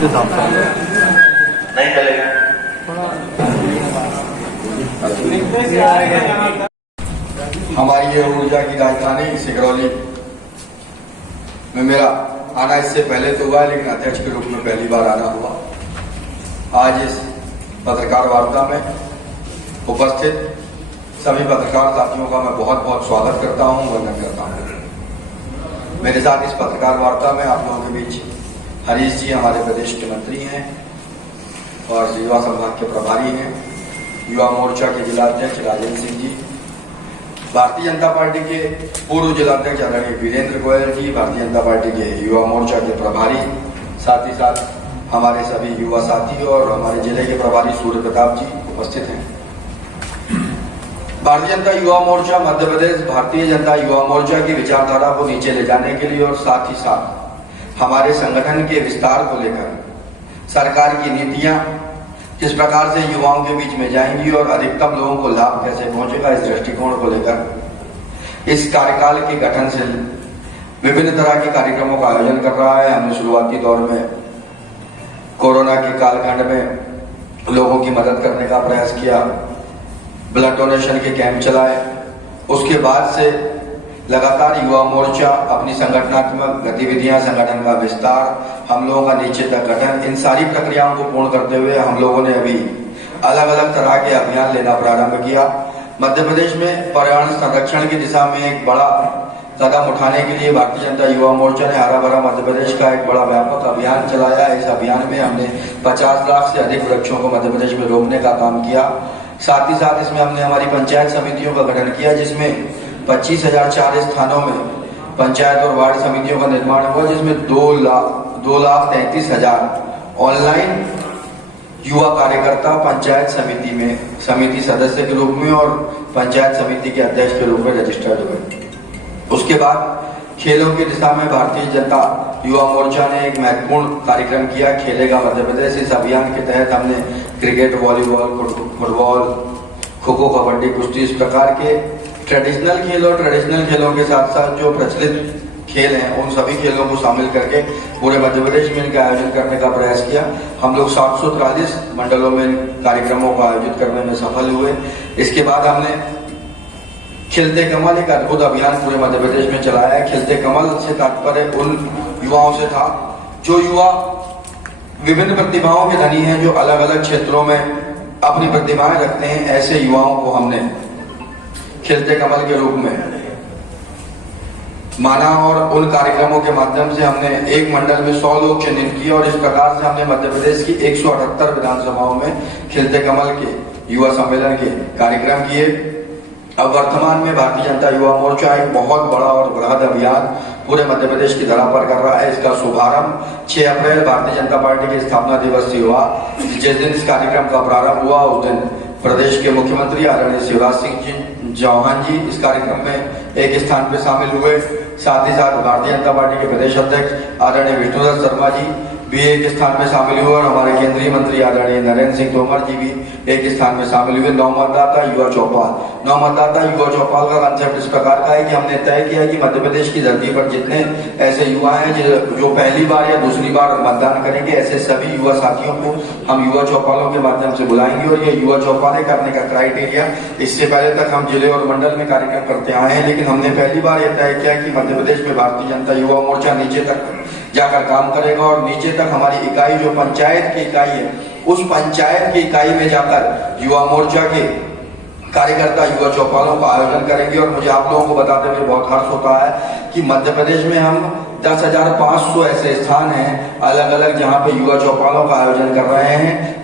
नहीं चलेगा। हमारी ये ऊर्जा की राजधानी सिंगरौली में मेरा आना इससे पहले तो हुआ, लेकिन अध्यक्ष के रूप में पहली बार आना हुआ। आज इस पत्रकार वार्ता में उपस्थित सभी पत्रकार साथियों का मैं बहुत बहुत स्वागत करता हूं, वंदन करता हूं। मेरे साथ इस पत्रकार वार्ता में आप लोगों के बीच हरीश जी हमारे प्रदेश के मंत्री हैं और युवा संभाग के प्रभारी हैं, युवा मोर्चा के जिलाध्यक्ष राजेंद्र सिंह जी, भारतीय जनता पार्टी के पूर्व जिलाध्यक्ष आदरणीय वीरेंद्र गोयल जी, भारतीय जनता पार्टी के युवा मोर्चा के प्रभारी, साथ ही साथ हमारे सभी युवा साथी और हमारे जिले के प्रभारी सूर्य प्रताप जी उपस्थित हैं। भारतीय जनता युवा मोर्चा मध्य प्रदेश भारतीय जनता युवा मोर्चा की विचारधारा को नीचे ले जाने के लिए और साथ ही साथ हमारे संगठन के विस्तार को लेकर सरकार की नीतियां किस प्रकार से युवाओं के बीच में जाएंगी और अधिकतम लोगों को लाभ कैसे पहुंचेगा, इस दृष्टिकोण को लेकर इस कार्यकाल के गठन से विभिन्न तरह के कार्यक्रमों का आयोजन कर रहा है। हमने शुरुआती दौर में कोरोना के कालखंड में लोगों की मदद करने का प्रयास किया, ब्लड डोनेशन के कैंप चलाए। उसके बाद से लगातार युवा मोर्चा अपनी संगठनात्मक गतिविधियां, संगठन का विस्तार, हम लोगों का नीचे तक गठन, इन सारी प्रक्रियाओं को पूर्ण करते हुए हम लोगों ने अभी अलग अलग तरह के अभियान लेना प्रारंभ किया। मध्य प्रदेश में पर्यावरण संरक्षण की दिशा में एक बड़ा कदम उठाने के लिए भारतीय जनता युवा मोर्चा ने हरा भरा मध्य प्रदेश का एक बड़ा व्यापक अभियान चलाया। इस अभियान में हमने 50 लाख से अधिक वृक्षों को मध्य प्रदेश में रोपने का काम किया। साथ ही साथ इसमें हमने हमारी पंचायत समितियों का गठन किया, जिसमें 25,004 स्थानों में पंचायत और वार्ड समितियों का निर्माण हुआ, जिसमें 2,33,000 ऑनलाइन युवा कार्यकर्ता पंचायत समिति में समिति सदस्य के रूप में और पंचायत समिति के अध्यक्ष के रूप में रजिस्टर्ड हुए। उसके बाद खेलों की दिशा में भारतीय जनता युवा मोर्चा ने एक महत्वपूर्ण कार्यक्रम किया, खेलेगा मध्य प्रदेश। इस अभियान के तहत हमने cricket, volleyball, football, kho kho, kabaddi, कुश्ती, इस प्रकार के ट्रेडिशनल खेल और ट्रेडिशनल खेलों के साथ साथ जो प्रचलित खेल हैं उन सभी खेलों को शामिल करके पूरे मध्य प्रदेश में इनका आयोजन करने का प्रयास किया। हम लोग 743 मंडलों में कार्यक्रमों को आयोजित करने में सफल हुए। इसके बाद हमने खिलते कमल एक अद्भुत अभियान पूरे मध्य प्रदेश में चलाया है। खिलते कमल से तात्पर्य उन युवाओं से था जो युवा विभिन्न प्रतिभाओं के धनी हैं, जो अलग अलग क्षेत्रों में अपनी प्रतिभाएं रखते हैं। ऐसे युवाओं को हमने खिलते कमल के रूप में माना और उन कार्यक्रमों के माध्यम से हमने एक मंडल में 100 लोग चिन्हित किए और इस प्रकार से हमने मध्य प्रदेश की 178 विधानसभाओं में खिलते कमल के युवा सम्मेलन के कार्यक्रम किए। अब वर्तमान में भारतीय जनता युवा मोर्चा एक बहुत बड़ा और बृहद अभियान पूरे मध्य प्रदेश की धरा पर कर रहा है। इसका शुभारंभ 6 अप्रैल भारतीय जनता पार्टी के स्थापना दिवस से हुआ। जिस दिन इस कार्यक्रम का प्रारंभ हुआ उस दिन प्रदेश के मुख्यमंत्री आदरणीय शिवराज सिंह चौहान जी इस कार्यक्रम में एक स्थान पर शामिल हुए। साथ ही साथ भारतीय जनता पार्टी के प्रदेश अध्यक्ष आदरणीय विष्णुदत्त शर्मा जी भी एक स्थान में शामिल हुए और हमारे केंद्रीय मंत्री आदरणीय नरेंद्र सिंह तोमर जी भी एक स्थान में शामिल हुए। नौ मतदाता युवा चौपाल का कंसेप्ट इस प्रकार का है कि हमने तय किया कि मध्य प्रदेश की धरती पर जितने ऐसे युवा हैं जो पहली बार या दूसरी बार मतदान करेंगे, ऐसे सभी युवा साथियों को हम युवा चौपालों के माध्यम से बुलाएंगे। और ये युवा चौपालें करने का क्राइटेरिया, इससे पहले तक हम जिले और मंडल में कार्यक्रम करते आए हैं, लेकिन हमने पहली बार यह तय किया कि मध्य प्रदेश में भारतीय जनता युवा मोर्चा नीचे तक जाकर काम करेगा और नीचे तक हमारी इकाई जो पंचायत की इकाई है, उस पंचायत की इकाई में जाकर युवा मोर्चा के कार्यकर्ता युवा चौपालों का आयोजन करेंगे। और मुझे आप लोगों को बताते हुए बहुत हर्ष होता है कि मध्य प्रदेश में हम 10,500 ऐसे स्थान हैं अलग अलग जहां पे युवा चौपालों का आयोजन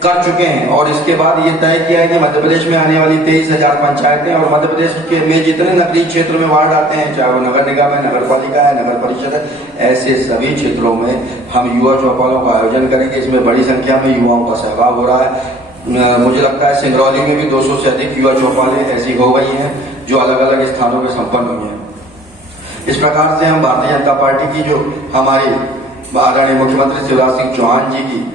कर चुके हैं। और इसके बाद ये तय किया है कि मध्य प्रदेश में आने वाली 23,000 पंचायतें और मध्य प्रदेश के में जितने नगरीय क्षेत्र में वार्ड आते हैं, चाहे वो नगर निगम है, नगर पालिका है, नगर परिषद है, ऐसे सभी क्षेत्रों में हम युवा चौपालों का आयोजन करेंगे। इसमें बड़ी संख्या में युवाओं का सहभाग हो रहा है। मुझे लगता है सिंगरौली में भी 200 से अधिक युवा चौपालें ऐसी हो गई हैं जो अलग अलग स्थानों में संपन्न हुई हैं। इस प्रकार से हम भारतीय जनता पार्टी की जो हमारी आदरणीय मुख्यमंत्री शिवराज सिंह चौहान जी की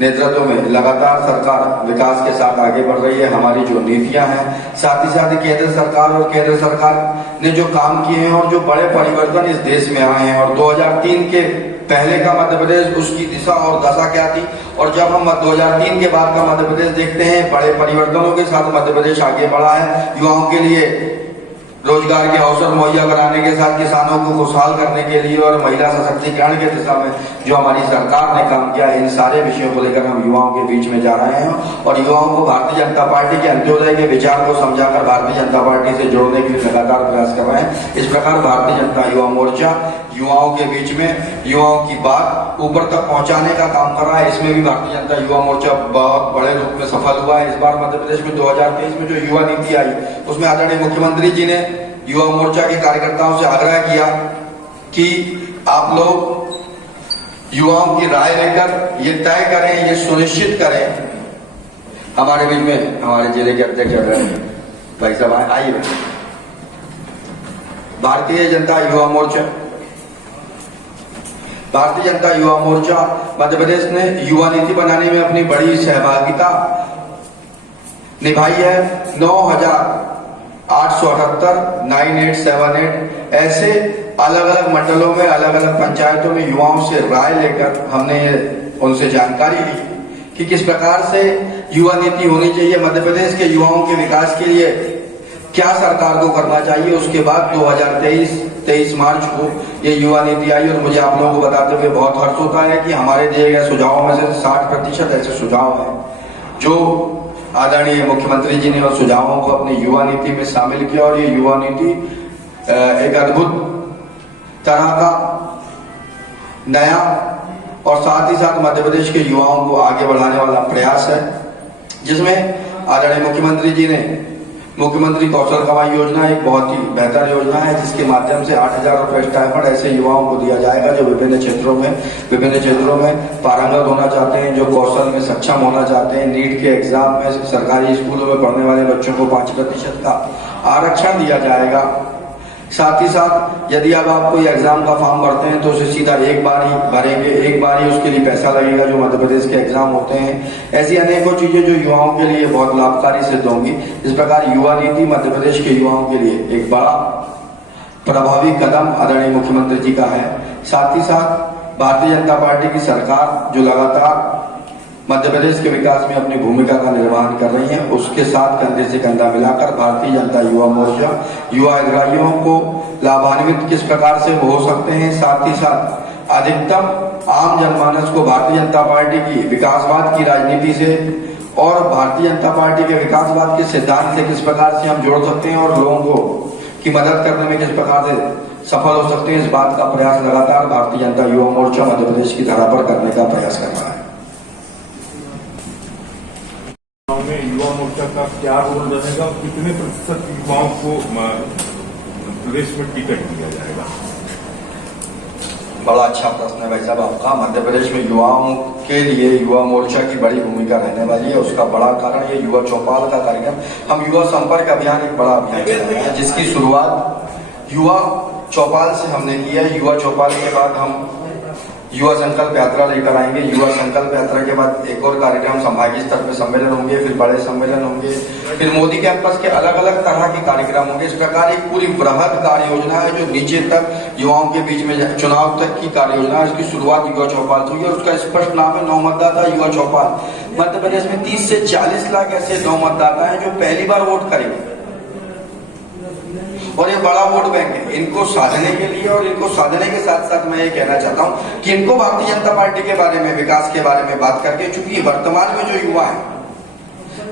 नेतृत्व में लगातार सरकार विकास के साथ आगे बढ़ रही है। हमारी जो नीतियां हैं, साथ ही साथ केंद्र सरकार ने जो काम किए हैं और जो बड़े परिवर्तन इस देश में आए हैं और 2003 के पहले का मध्य प्रदेश, उसकी दिशा और दशा क्या थी, और जब हम 2003 के बाद का मध्य प्रदेश देखते हैं, बड़े परिवर्तनों के साथ मध्य प्रदेश आगे बढ़ा है। युवाओं के लिए रोजगार के अवसर मुहैया कराने के साथ किसानों को खुशहाल करने के लिए और महिला सशक्तिकरण के दिशा में जो हमारी सरकार ने काम किया, इन सारे विषयों को लेकर हम युवाओं के बीच में जा रहे हैं और युवाओं को भारतीय जनता पार्टी के अंत्योदय के विचार को समझाकर भारतीय जनता पार्टी से जोड़ने के लिए लगातार प्रयास कर रहे हैं। इस प्रकार भारतीय जनता युवा मोर्चा युवाओं के बीच में युवाओं की बात ऊपर तक पहुंचाने का काम कर रहा है। इसमें भी भारतीय जनता युवा मोर्चा बहुत बड़े रूप में सफल हुआ है। इस बार मध्य प्रदेश में 2023 में जो युवा नीति आई, उसमें आदरणीय मुख्यमंत्री जी ने युवा मोर्चा के कार्यकर्ताओं से आग्रह किया कि आप लोग युवाओं की राय लेकर ये तय करें, ये सुनिश्चित करें। हमारे बीच में हमारे जिले के अध्यक्ष भाई साहब आइए। भारतीय जनता युवा मोर्चा मध्य प्रदेश ने युवा नीति बनाने में अपनी बड़ी सहभागिता निभाई है। 9878 ऐसे अलग अलग मंडलों में, अलग अलग पंचायतों में युवाओं से राय लेकर हमने उनसे जानकारी ली कि किस प्रकार से युवा नीति होनी चाहिए, मध्य प्रदेश के युवाओं के विकास के लिए क्या सरकार को करना चाहिए। उसके बाद 2023 मार्च को ये युवा नीति आई और मुझे आप लोगों को बताते हुए बहुत हर्ष होता है कि हमारे दिए गए सुझावों में से 60% ऐसे सुझाव हैं जो आदरणीय मुख्यमंत्री जी ने उन सुझावों को अपनी युवा नीति में शामिल किया और ये युवा नीति एक अद्भुत तरह का नया और साथ ही साथ मध्य प्रदेश के युवाओं को आगे बढ़ाने वाला प्रयास है, जिसमें आदरणीय मुख्यमंत्री जी ने मुख्यमंत्री कौशल कमाई योजना एक बहुत ही बेहतर योजना है, जिसके माध्यम से 8,000 रुपए स्टाइपेंड ऐसे युवाओं को दिया जाएगा जो विभिन्न क्षेत्रों में पारंगत होना चाहते हैं, जो कौशल में सक्षम होना चाहते हैं। नीट के एग्जाम में सरकारी स्कूलों में पढ़ने वाले बच्चों को 5% का आरक्षण दिया जाएगा। साथ ही साथ यदि अब आप कोई एग्जाम का फॉर्म भरते हैं तो उसे सीधा एक बार ही भरेंगे, एक बार ही उसके लिए पैसा लगेगा जो मध्य प्रदेश के एग्जाम होते हैं। ऐसी अनेकों चीजें जो युवाओं के लिए बहुत लाभकारी सिद्ध होंगी। इस प्रकार युवा नीति मध्य प्रदेश के युवाओं के लिए एक बड़ा प्रभावी कदम आदरणीय मुख्यमंत्री जी का है। साथ ही साथ भारतीय जनता पार्टी की सरकार जो लगातार मध्य प्रदेश के विकास में अपनी भूमिका का निर्वहन कर रही है, उसके साथ कंधे से कंधा मिलाकर भारतीय जनता युवा मोर्चा युवा हितग्राहियों को लाभान्वित किस प्रकार से हो सकते हैं, साथ ही साथ अधिकतम आम जनमानस को भारतीय जनता पार्टी की विकासवाद की राजनीति से और भारतीय जनता पार्टी के विकासवाद के सिद्धांत से किस प्रकार से हम जोड़ सकते हैं और लोगों को की मदद करने में किस प्रकार से सफल हो सकते हैं, इस बात का प्रयास लगातार भारतीय जनता युवा मोर्चा मध्य प्रदेश की धरा पर करने का प्रयास कर रहा है। युवा मोर्चा का क्या रोल रहेगा, कितने प्रतिशत युवाओं को प्रदेश में टिकट दिया जाएगा? बड़ा अच्छा प्रश्न है भाई साहब आपका। मध्य प्रदेश में युवाओं के लिए युवा मोर्चा की बड़ी भूमिका रहने वाली है। उसका बड़ा कारण ये युवा चौपाल का कार्यक्रम, हम युवा संपर्क अभियान एक बड़ा अभियान चला रहे हैं, जिसकी शुरुआत युवा चौपाल से हमने की है। युवा चौपाल के बाद हम युवा संकल्प यात्रा लेकर आएंगे। युवा संकल्प यात्रा के बाद एक और कार्यक्रम संभागीय स्तर पर सम्मेलन होंगे, फिर बड़े सम्मेलन होंगे, फिर मोदी कैंपस के अलग अलग तरह के कार्यक्रम होंगे। इस प्रकार एक पूरी बृहद कार्य योजना है जो नीचे तक युवाओं के बीच में चुनाव तक की कार्य योजना है। इसकी शुरुआत युवा चौपाल से हुई और उसका स्पष्ट नाम है नव मतदाता युवा चौपाल। मध्य प्रदेश में 30 से 40 लाख ऐसे नव मतदाता है जो पहली बार वोट करेंगे और ये बड़ा वोट बैंक है। इनको साधने के लिए और इनको साधने के साथ साथ मैं ये कहना चाहता हूं कि इनको भारतीय जनता पार्टी के बारे में, विकास के बारे में बात करके, चूंकि वर्तमान में जो युवा है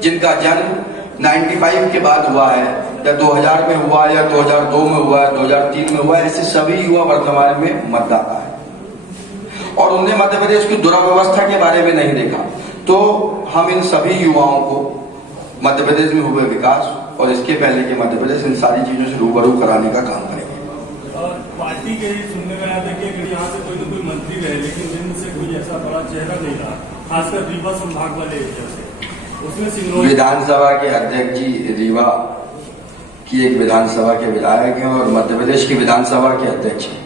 जिनका जन्म 95 के बाद हुआ है या 2000 में हुआ या 2002 में हुआ है, 2003 में हुआ है, ऐसे सभी युवा वर्तमान में मतदाता है और उन्हें मध्य प्रदेश की दुराव्यवस्था के बारे में नहीं देखा। तो हम इन सभी युवाओं को मध्य प्रदेश में हुए विकास और इसके पहले के मध्य प्रदेश इन सारी चीजों से रूबरू कराने का काम करेंगे। पार्टी के सुनने में आया था कि अगर यहाँ से कोई ना कोई मंत्री रहे, लेकिन जिनसे कोई ऐसा बड़ा चेहरा नहीं रहा, खासकर रीवा संभाग वाले एरिया से, उसमें सिंगरौली विधानसभा के अध्यक्ष जी रीवा की एक विधानसभा के विधायक हैं और मध्य प्रदेश की विधानसभा के अध्यक्ष हैं।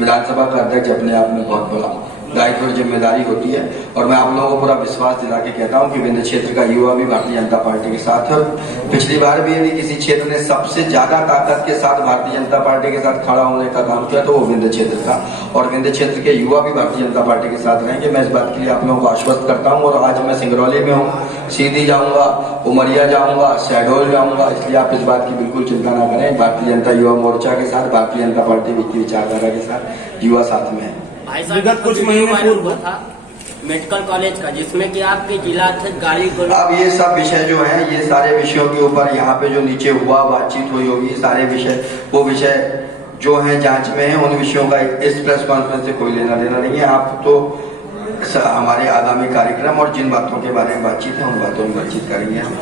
विधानसभा का अध्यक्ष अपने आप में बहुत बड़ा दायित्व और जिम्मेदारी होती है। और मैं आप लोगों को पूरा विश्वास दिला के कहता हूं कि विंध्य क्षेत्र का युवा भी भारतीय जनता पार्टी के साथ है। पिछली बार भी यदि किसी क्षेत्र ने सबसे ज्यादा ताकत के साथ भारतीय जनता पार्टी के साथ खड़ा होने का काम किया तो वो विंध्य क्षेत्र था, और विंध्य क्षेत्र के युवा भी भारतीय जनता पार्टी के साथ रहेंगे। मैं इस बात के लिए आप लोगों को आश्वस्त करता हूँ। और आज मैं सिंगरौली में हूँ, सीधी जाऊंगा, उमरिया जाऊंगा, शहडोल जाऊंगा, इसलिए आप इस बात की बिल्कुल चिंता ना करें। भारतीय जनता युवा मोर्चा के साथ, भारतीय जनता पार्टी की विचारधारा के साथ युवा साथ में है। विगत कुछ महीने पूर्व हुआ था मेडिकल कॉलेज का, जिसमें कि आपके जिला अध्यक्ष गाली को अब ये सब विषय जो है, ये सारे विषयों के ऊपर यहाँ पे जो नीचे हुआ बातचीत हुई होगी, सारे विषय वो विषय जो है जांच में है। उन विषयों का इस प्रेस कॉन्फ्रेंस से कोई लेना देना नहीं है। आप तो हमारे आगामी कार्यक्रम और जिन बातों के बारे में बातचीत है उन बातों में बातचीत करेंगे हम।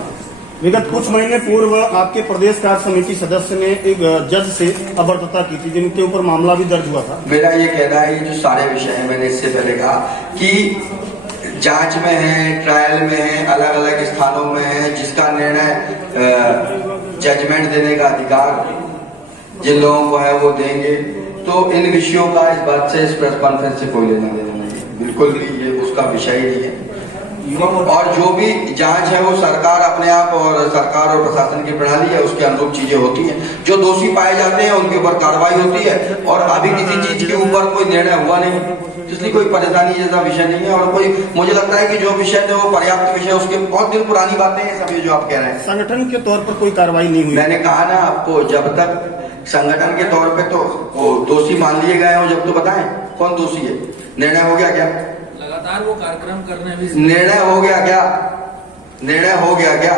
विगत कुछ महीने पूर्व आपके प्रदेश कार्य समिति सदस्य ने एक जज से अभद्रता की थी, जिनके ऊपर मामला भी दर्ज हुआ था। मेरा ये कहना है, जो सारे विषय है, मैंने इससे पहले कहा कि जांच में है, ट्रायल में है, अलग अलग स्थानों में है, जिसका निर्णय जजमेंट देने का अधिकार जिन लोगों को है वो देंगे। तो इन विषयों का इस बात से, इस प्रेस कॉन्फ्रेंस से कोई लेना देना नहीं है, बिल्कुल भी ये उसका विषय ही नहीं है। और जो भी जांच है वो सरकार अपने आप, और सरकार और प्रशासन की प्रणाली है, उसके अनुरूप चीजें होती हैं। जो दोषी पाए जाते हैं उनके ऊपर कार्रवाई होती है, और अभी किसी चीज के ऊपर कोई निर्णय हुआ नहीं, इसलिए कोई परेशानी जैसा विषय नहीं है। और कोई, मुझे लगता है कि जो विषय थे वो पर्याप्त विषय, उसके बहुत दिन पुरानी बातें हैं सब ये जो आप कह रहे हैं। संगठन के तौर पर कोई कार्रवाई नहीं हुई। मैंने कहा ना आपको, जब तक संगठन के तौर पे तो वो दोषी मान लिए गए हो, जब तो बताएं कौन दोषी है। निर्णय हो गया क्या? लगातार वो कार्यक्रम करने भी निर्णय हो गया क्या? निर्णय हो गया क्या?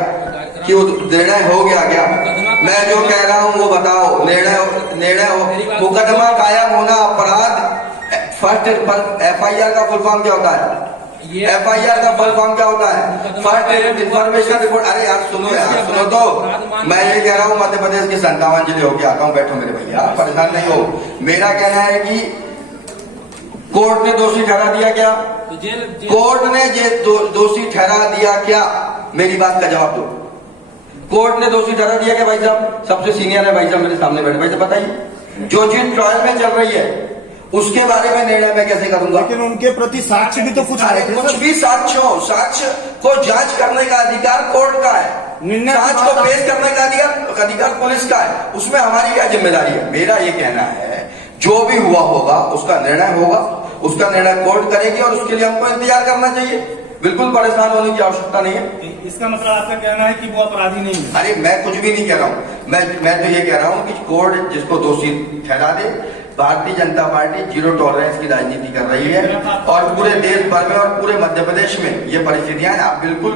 कि निर्णय हो गया क्या? मैं जो कह रहा हूँ वो बताओ। निर्णय हो, मुकदमा कायम होना अपराध। फर्स्ट FIR का फुल फॉर्म क्या होता है? FIR का फुल फॉर्म क्या होता है? First information report. अरे यार सुनो, यार सुनो तो, मैं ये कह रहा हूँ मध्य प्रदेश के 57 जिले होके आता हूँ, बैठो मेरे भैया, परेशान नहीं हो। मेरा कहना है कि कोर्ट ने दोषी ठहरा दिया क्या? कोर्ट ने दोषी ठहरा दिया क्या? मेरी बात का जवाब दो। कोर्ट ने दोषी ठहरा दिया क्या भाई साहब? सबसे सीनियर है भाई साहब मेरे सामने बैठे, भाई साहब बताइए। जो चीज ट्रायल में चल रही है उसके बारे में निर्णय मैं कैसे करूंगा? लेकिन उनके प्रति साक्ष्य भी तो कुछ आए थे। कुछ भी साक्ष्य हो, साक्ष्य को जांच करने का अधिकार कोर्ट का है, साक्ष्य को पेश करने का अधिकार पुलिस का है। उसमें हमारी क्या जिम्मेदारी है? मेरा ये कहना है, जो भी हुआ होगा उसका निर्णय होगा, उसका निर्णय कोर्ट करेगी, और उसके लिए हमको इंतजार करना चाहिए। बिल्कुल परेशान होने की आवश्यकता नहीं है। इसका मतलब आपका कहना है कि वो अपराधी नहीं है? अरे मैं कुछ भी नहीं कह रहा हूँ, मैं तो ये कह रहा हूँ कि कोर्ट जिसको दोषी ठहरा दे। Bharatiya Janata party zero tolerance की राजनीति कर रही है, और पूरे देश भर में और पूरे मध्य प्रदेश में ये परिस्थितियां। आप बिल्कुल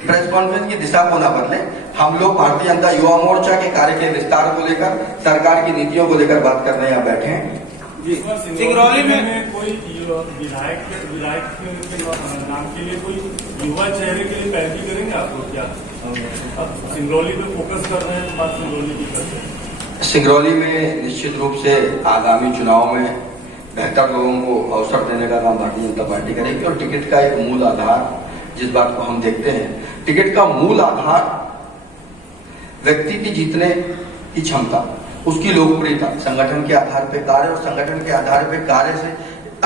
प्रेस कॉन्फ्रेंस की दिशा को ना बदलें। हम लोग भारतीय जनता युवा मोर्चा के कार्य के विस्तार को लेकर, सरकार की नीतियों को लेकर बात करने यहाँ बैठे हैं। सिंगरौली में कोई विधायक के नाम के लिए कोई युवा चेहरे के लिए पैरवी करेंगे आपको क्या? अब सिंगरौली पे फोकस कर रहे हैं तो बात सिंगरौली की करते हैं। सिंगरौली में निश्चित रूप से आगामी चुनाव में बेहतर लोगों को अवसर देने का काम भारतीय जनता पार्टी करेगी। और टिकट का एक मूल आधार, जिस बात को हम देखते हैं, टिकट का मूल आधार व्यक्ति की जीतने की क्षमता, उसकी लोकप्रियता, संगठन के आधार पे कार्य, और संगठन के आधार पे कार्य से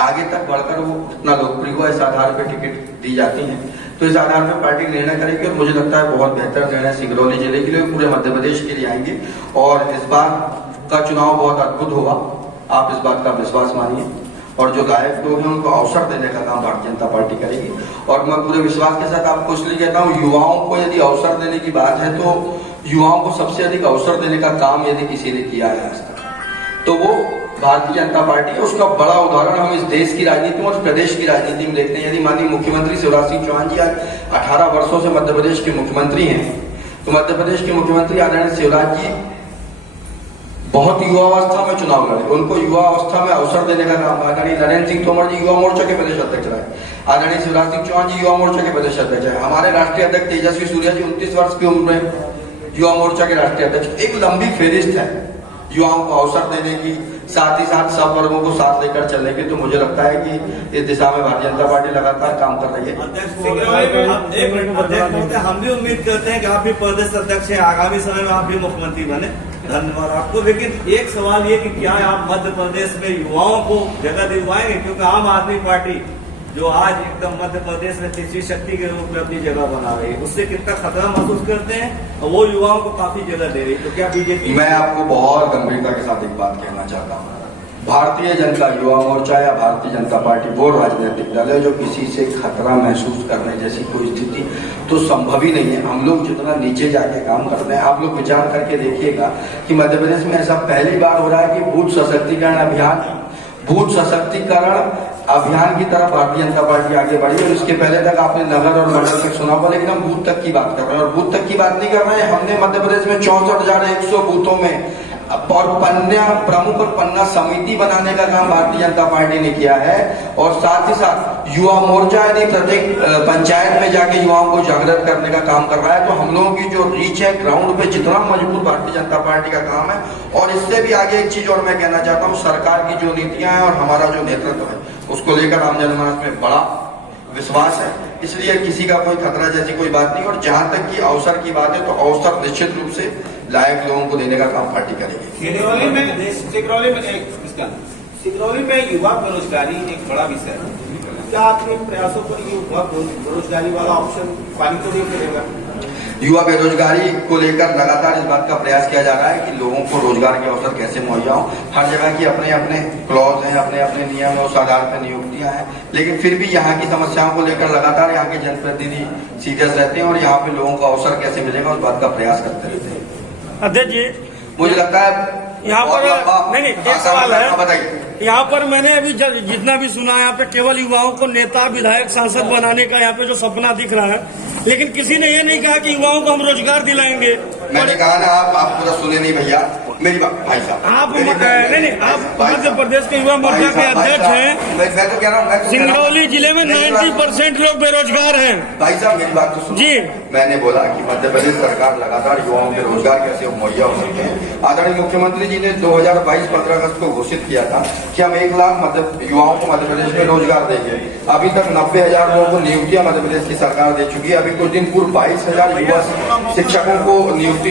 आगे तक बढ़कर वो कितना लोकप्रिय हुआ, इस आधार पे टिकट दी जाती है। तो इस आधार पर पार्टी निर्णय करेगी, और मुझे लगता है बहुत बेहतर निर्णय सिंगरौली जिले के लिए, पूरे मध्य प्रदेश के लिए आएंगे। और इस बार का चुनाव बहुत अद्भुत होगा, आप इस बात का विश्वास मानिए। और जो लायक लोग हैं उनको अवसर देने का काम भारतीय जनता पार्टी करेगी। और मैं पूरे विश्वास के साथ आपको इसलिए कहता हूँ, युवाओं को यदि अवसर देने की बात है तो युवाओं को सबसे अधिक अवसर देने का काम यदि किसी ने किया है आज तक, तो वो भारतीय जनता पार्टी है। उसका बड़ा उदाहरण हम इस देश की राजनीति में और प्रदेश की राजनीति में देखते हैं। यदि माननीय मुख्यमंत्री शिवराज सिंह चौहान जी आज 18 वर्षों से मध्य प्रदेश के मुख्यमंत्री हैं, तो मध्य प्रदेश के मुख्यमंत्री आदरणीय शिवराज जी बहुत युवावस्था में चुनाव लड़े, उनको युवावस्था में अवसर देने का काम। आदरणीय नरेंद्र सिंह तोमर जी युवा मोर्चा के प्रदेश अध्यक्ष रहे, आदरणीय शिवराज सिंह चौहान जी युवा मोर्चा के प्रदेश अध्यक्ष है, हमारे राष्ट्रीय अध्यक्ष तेजस्वी सूर्या जी 29 वर्ष की उम्र में युवा मोर्चा के राष्ट्रीय अध्यक्ष। एक लंबी फेरिस्त है युवाओं को अवसर देने की, साथ ही साथ सब वर्गों को साथ लेकर चलने की। तो मुझे लगता है कि इस दिशा में भारतीय जनता पार्टी लगातार काम कर रही है। हम भी उम्मीद करते हैं कि आप भी प्रदेश अध्यक्ष हैं, आगामी समय में आप भी मुख्यमंत्री बने। धन्यवाद आपको। लेकिन एक सवाल ये कि क्या आप मध्य प्रदेश में युवाओं को जगह दिलवाएंगे, क्योंकि आम आदमी पार्टी जो आज एकदम मध्य प्रदेश में तीसरी शक्ति के रूप में अपनी जगह बना रही है, उससे कितना खतरा महसूस करते हैं और वो युवाओं को काफी जगह दे रही है, तो क्या बीजेपी? मैं आपको बहुत गंभीरता के साथ एक बात कहना चाहता हूँ। भारतीय जनता युवा मोर्चा या भारतीय जनता पार्टी वो राजनीतिक दल है जो किसी से खतरा महसूस करने जैसी कोई स्थिति तो संभव ही नहीं है। हम लोग जितना नीचे जाके काम करते हैं, आप लोग विचार करके देखिएगा कि मध्य प्रदेश में ऐसा पहली बार हो रहा है कि बूथ सशक्तिकरण अभियान की तरफ भारतीय जनता पार्टी आगे बढ़ी है। इसके पहले तक आपने नगर और मंडल तक सुना होगा, लेकिन हम बूथ तक की बात कर रहे हैं। और बूथ तक की बात नहीं कर रहे हैं, हमने मध्य प्रदेश में 64,100 बूथों में और प्रमुख और पन्ना समिति बनाने का काम भारतीय जनता पार्टी ने किया है। और साथ ही साथ युवा मोर्चा यदि प्रत्येक पंचायत में जाके युवाओं को जागृत करने का काम कर रहा है, तो हम लोगों की जो रीच है ग्राउंड पे जितना मजबूत भारतीय जनता पार्टी का काम है। और इससे भी आगे एक चीज और मैं कहना चाहता हूँ, सरकार की जो नीतियां हैं और हमारा जो नेतृत्व है उसको लेकर आम जनमानस में बड़ा विश्वास है, इसलिए किसी का कोई खतरा जैसी कोई बात नहीं। और जहां तक की अवसर की बात है, तो अवसर निश्चित रूप से लायक लोगों को देने का काम पार्टी करेगी। सिगरौली में युवा बेरोजगारी एक बड़ा विषय है। क्या आपके प्रयासों पर युवा बेरोजगारी वाला ऑप्शन पानी तो नहीं करेगा? युवा बेरोजगारी को लेकर लगातार इस बात का प्रयास किया जा रहा है कि लोगों को रोजगार के अवसर कैसे मुहैया हो। हर जगह की अपने अपने क्लॉज हैं, अपने अपने नियम और उस आधार पर नियुक्तियां हैं, लेकिन फिर भी यहाँ की समस्याओं को लेकर लगातार यहाँ के जनप्रतिनिधि सीरियस रहते हैं और यहाँ पे लोगों को अवसर कैसे मिलेगा उस बात का प्रयास करते रहते हैं। अध्यक्ष जी, मुझे लगता है यहाँ पर नहीं एक सवाल है, बताइए। यहाँ पर मैंने अभी जितना भी सुना, यहाँ पे केवल युवाओं को नेता, विधायक, सांसद बनाने का यहाँ पे जो सपना दिख रहा है, लेकिन किसी ने ये नहीं कहा कि युवाओं को हम रोजगार दिलाएंगे। मैंने कहा ना, आप पूरा सुने नहीं भैया मेरी बात। भाई साहब आप नहीं, आप मध्य प्रदेश के युवा मोर्चा के अध्यक्ष हैं। मैं तो कह रहा हूँ सिंगरौली जिले में 90% लोग बेरोजगार हैं। भाई साहब मेरी बात तो सुनो जी। मैंने बोला कि मध्य प्रदेश सरकार लगातार युवाओं के रोजगार कैसे मुहैया हो सकते हैं। आदरणीय मुख्यमंत्री जी ने 2022 15 अगस्त को घोषित किया था कि हम 1 लाख युवाओं को मध्य प्रदेश में रोजगार देंगे। अभी तक 90,000 लोगों को नियुक्तियां मध्य प्रदेश की सरकार दे चुकी है। अभी कुछ दिन पूर्व 22,000 युवा शिक्षकों को नियुक्ति